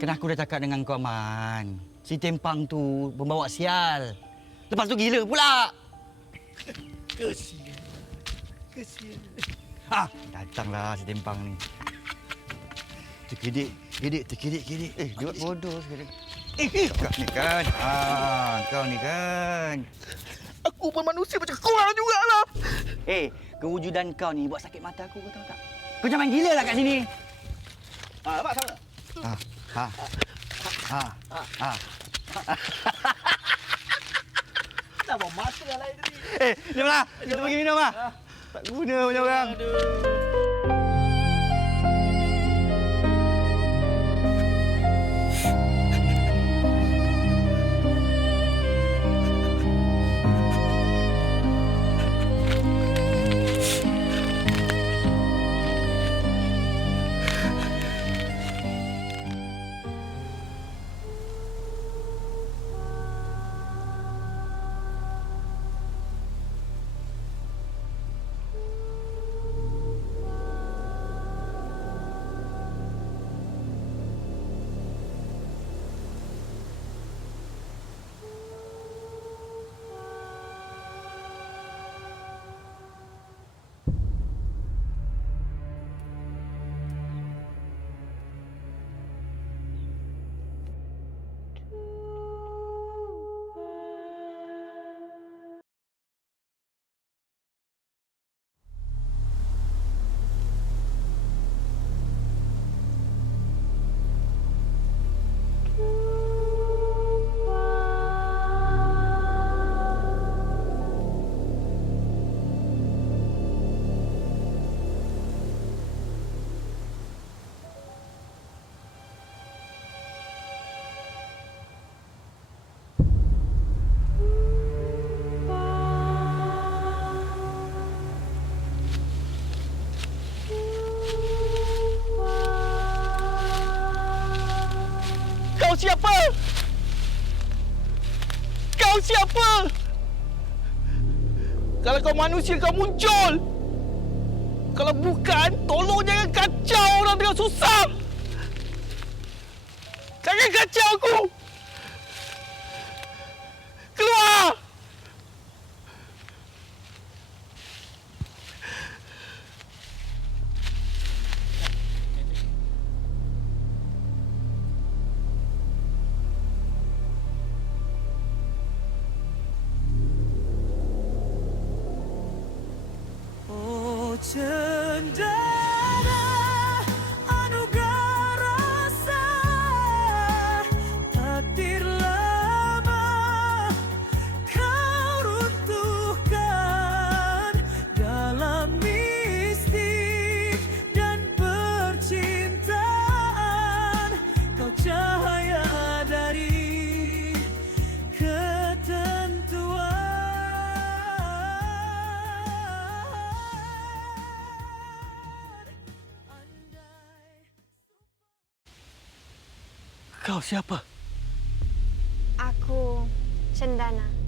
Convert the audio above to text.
Kan aku dah cakap dengan kau, Man. Si Tempang tu pembawa sial. Lepas tu gila pula. Kesian. Kesian. Datanglah si Tempang ni. Terkedik. Dia buat bodoh sekali. Kau ni kan. Kau ni kan. Aku pun manusia macam korang jugalah. Kewujudan kau ni buat sakit mata aku, kau tahu tak? Kau jangan main gila lah kat sini. Abang sama. Dah bawa masa dah lain tadi. Jomlah. Kita pergi minum lah. Tak guna punya orang. Kau siapa? Kau siapa? Kalau kau manusia, kau muncul. Kalau bukan, tolong jangan kacau orang tengah susah. Jangan kacau aku. Keluar! Cendera anugerah rasa takdir lama kau runtuhkan dalam mistik dan percintaan kau cahaya dari ketentuan. Kau siapa? Aku Cendana.